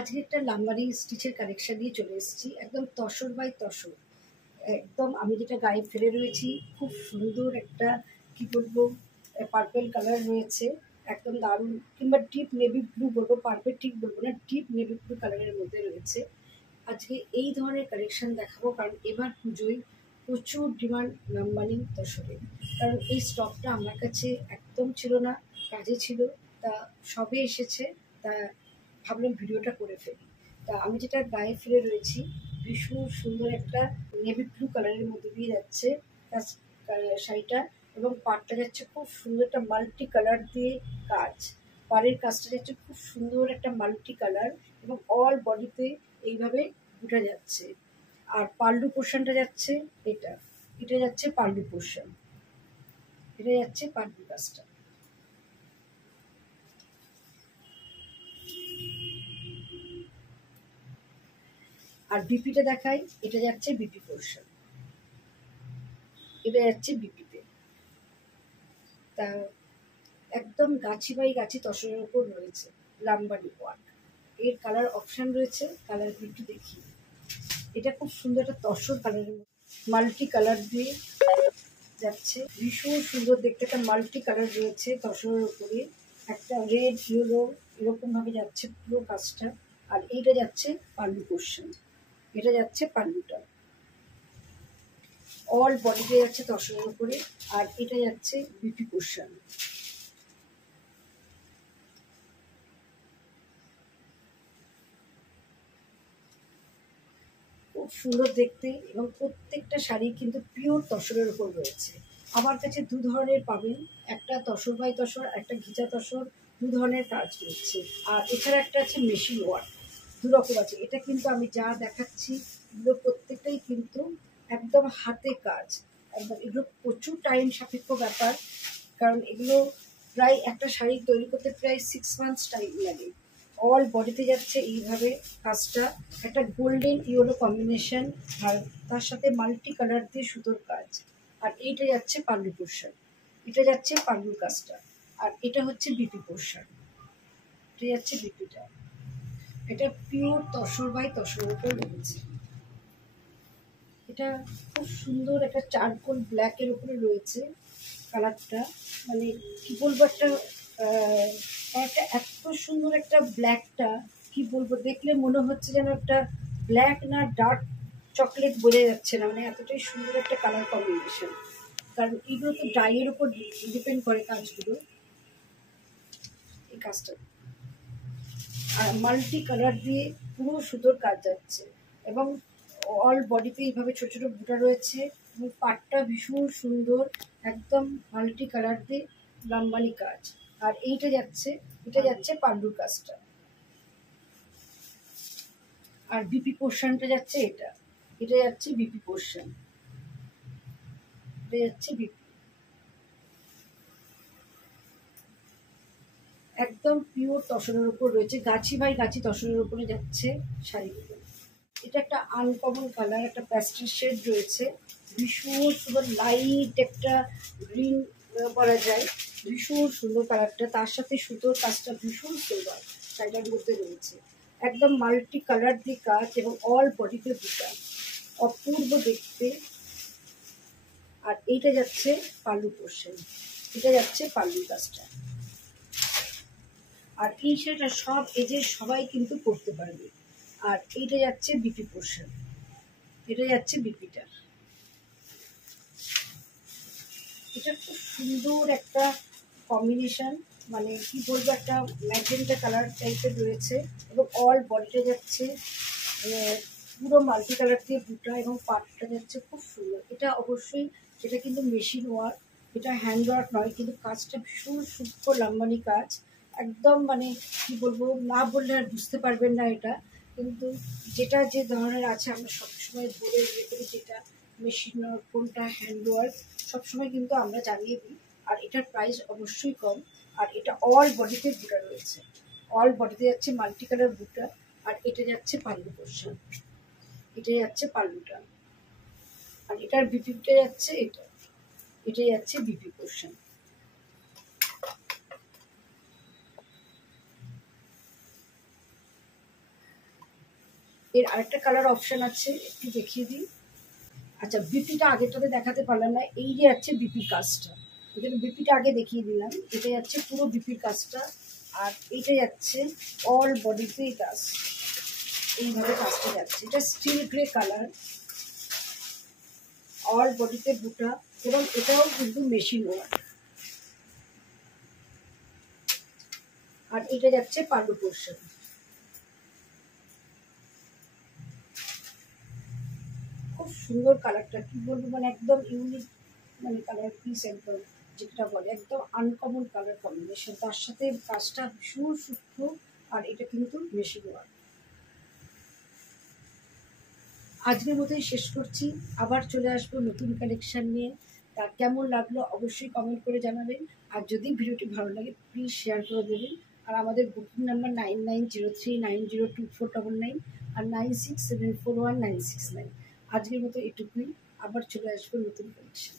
আজকে একটা লাম্বারি স্টিচের কালেকশন নিয়ে চলে এসেছি, একদম তসর বাই তসর। একদম আমি যেটা গায়ে ফেলে রয়েছি, খুব সুন্দর একটা কি বলবো পার্পেল কালার রয়েছে, একদম দারুণ। কিংবা ডিপ নেভি ব্লু বলবো, পার্পেল ঠিক বলবো না, ডিপ নেভি ব্লু কালারের মধ্যে রয়েছে। আজকে এই ধরনের কালেকশন দেখাবো কারণ এবার পুজোয় প্রচুর ডিমান্ড লাম্বারি তসরে। কারণ এই স্টকটা আমার কাছে একদম ছিল না, কাজে ছিল, তা সবে এসেছে, তা ভাবলাম ভিডিওটা করে ফেলি। তা আমি যেটা গায়ে ফিরে রয়েছি, ভীষণ সুন্দর একটা নেভি ব্লু কালারের মধ্যে দিয়ে যাচ্ছে শাড়িটা, এবং পাড়টা যাচ্ছে খুব সুন্দর একটা মাল্টি কালার দিয়ে কাজ। পাড়ের কাজটা যাচ্ছে খুব সুন্দর একটা মাল্টি কালার, এবং অল বডিতে এইভাবে উঠে যাচ্ছে। আর পাল্লু পোর্শনটা যাচ্ছে এটা, এটা যাচ্ছে পাল্লু পোর্শন, এটা যাচ্ছে পাল্লু কাজটা। আর বিপিটা দেখাই, এটা যাচ্ছে বিপি পোর্শন, এটা যাচ্ছে বিপিতে। তা একদম গাছি বাই গাছি তসরের উপর রয়েছে লাম্বারি ওয়ার্ক। এর কালার অপশান রয়েছে, কালার একটু দেখি। এটা খুব সুন্দর একটা তসর কালারের মাল্টি কালার দিয়ে যাচ্ছে, ভীষণ সুন্দর দেখতে। একটা মাল্টি কালার রয়েছে তসরের উপরে, একটা রেড ইয়েলো এরকম ভাবে যাচ্ছে পুরো কাজটা। আর এইটা যাচ্ছে পাল্লু পোর্শন, এটা যাচ্ছে পাল্লুটা, অল বডিতে যাচ্ছে তসরের উপরে। আর এটা যাচ্ছে বিপি পোর্শন। খুব সুন্দর দেখতে, এবং প্রত্যেকটা শাড়ি কিন্তু পিওর তসরের উপর রয়েছে। আমার কাছে দু ধরনের পাবেন, একটা তসর বাই তসর, একটা ঘিচা তসর, দু ধরনের কাজ রয়েছে। আর এছাড়া একটা আছে মেশিন ওয়ার্ক, দু রকম আছে। এটা কিন্তু আমি যা দেখাচ্ছি এগুলো প্রত্যেকটাই কিন্তু একদম হাতে কাজ, একদম এগুলো প্রচুর টাইম সাপেক্ষ ব্যাপার। কারণ এগুলো প্রায় একটা শাড়ি তৈরি করতে প্রায় 6 মান্থস টাইম লাগে। অল বডিতে যাচ্ছে এইভাবে কাজটা, একটা গোল্ডেন ইয়েলো কম্বিনেশন, আর তার সাথে মাল্টি কালার দিয়ে সুতোর কাজ। আর এইটা যাচ্ছে পাল্লু পোর্শন, এটা যাচ্ছে পাল্লুর কাজটা। আর এটা হচ্ছে বিপি পোর্শন, এটা যাচ্ছে বিপিটা। এটা পিওর তসর বাই তসরের উপর রয়েছে। এটা খুব সুন্দর একটা চারকোল ব্ল্যাকের উপরে রয়েছে কালারটা, মানে কি বলবো, একটা একটা এত সুন্দর একটা ব্ল্যাকটা, কি বলবো, দেখলে মনে হচ্ছে যেন একটা ব্ল্যাক না ডার্ক চকলেট বোঝা যাচ্ছে না, মানে এতটাই সুন্দর একটা কালার কম্বিনেশন। কারণ এগুলো তো ডাইয়ের উপর ডিপেন্ড করে কাজগুলো, এই কাজটা। আর মাল্টি কালার দিয়ে পুরো সুতোর কাজ যাচ্ছে, এবং অল বডিতে এইভাবে ছোট ছোট বুটা রয়েছে, এবং পাটটা ভীষণ সুন্দর, একদম মাল্টি কালার দিয়ে লাম্বালি কাজ। আর এইটা যাচ্ছে, এটা যাচ্ছে পাল্লুর কাজটা। আর বিপি পোর্শনটা যাচ্ছে এটা, এটা যাচ্ছে বিপি পোর্শন, এটা যাচ্ছে বিপি। একদম পিওর তসরের উপর রয়েছে, গাছি বাই গাছি তসরের উপরে যাচ্ছে শাড়িগুলো। এটা একটা আনকমন কালার, একটা প্যাস্টেল শেড রয়েছে, ভীষণ সুন্দর লাইট একটা গ্রিন বলা যায়, ভীষণ সুন্দর কালারটা। তার সাথে সুতোর কাজটা ভীষণ সুন্দর শাড়িটার মধ্যে রয়েছে, একদম মাল্টি কালার দিয়ে কাজ, এবং অল বডিতে বুটা, অপূর্ব দেখতে। আর এইটা যাচ্ছে পাল্লু পোর্শন, এটা যাচ্ছে পাল্লু কাজটা। আর এই শাড়িটা সব এজের সবাই কিন্তু পরতে পারবে। আর এইটা যাচ্ছে বিপি পোর্শন, এটা যাচ্ছে বিপিটা। এটা খুব সুন্দর একটা কম্বিনেশন, মানে কি বলবো, একটা ম্যাজেন্টা কালার টাইপের রয়েছে, এবং অল বডিটা যাচ্ছে পুরো মাল্টি কালার দিয়ে বুটা, এবং পাটটা যাচ্ছে খুব সুন্দর। এটা অবশ্যই, এটা কিন্তু মেশিন ওয়ার্ক, এটা হ্যান্ড ওয়ার্ক নয়, কিন্তু কাজটা ভীষণ সূক্ষ্ম লাম্বানি কাজ, একদম মানে কি বলবো, না বললে আর বুঝতে পারবেন না এটা। কিন্তু যেটা যে ধরনের আছে আমরা সবসময় বলে রেখে দিই, যেটা মেশিন ওয়ার্ক কোনটা হ্যান্ড ওয়ার্ক সবসময় কিন্তু আমরা জানিয়ে দিই। আর এটার প্রাইস অবশ্যই কম। আর এটা অল বডিতে বুটা রয়েছে, অল বডিতে যাচ্ছে মাল্টি কালার বুটা। আর এটা যাচ্ছে পাল্লু পোর্শন, এটা যাচ্ছে পাল্লুটা। আর এটার বিপিটা যাচ্ছে এটা, এটা যাচ্ছে বিপি পোর্শন। এর আরেকটা কালার অপশন আছে, একটু দেখিয়ে দিই। আচ্ছা, বিপিটা আগেরটাতে দেখাতে পারলাম না, এই যে যাচ্ছে বিপির কাজটা, এখানে বিপিটা আগে দেখিয়ে দিলাম। এটা যাচ্ছে পুরো বিপির কাজটা, আর এইটা যাচ্ছে অল বডিতে কাজ, এইভাবে কাজটা যাচ্ছে। এটা স্টিল গ্রে কালার, অল বডিতে বুটা, এবং এটাও কিন্তু মেশিন ওয়ার্ক। আর এটা যাচ্ছে পাল্লু পোর্শন। খুব সুন্দর কালারটা, কি বলবো, মানে একদম ইউনিক, মানে কালার পিস একদম, যেটা বলে একদম আনকমন কালার কম্বিনেশন, তার সাথে কাজটা ভীষণ সূক্ষ্ম। আর এটা কিন্তু মেশিন ওয়ার্ক। আজকের মতোই শেষ করছি, আবার চলে আসবো নতুন কালেকশন নিয়ে। তা কেমন লাগলো অবশ্যই কমেন্ট করে জানাবেন। আর যদি ভিডিওটি ভালো লাগে প্লিজ শেয়ার করে দেবেন। আর আমাদের বুকিং নাম্বার 9903902499 আর 96741969। আজকের মতো এটুকুই, আবার চলে আসবো নতুন কালেকশন।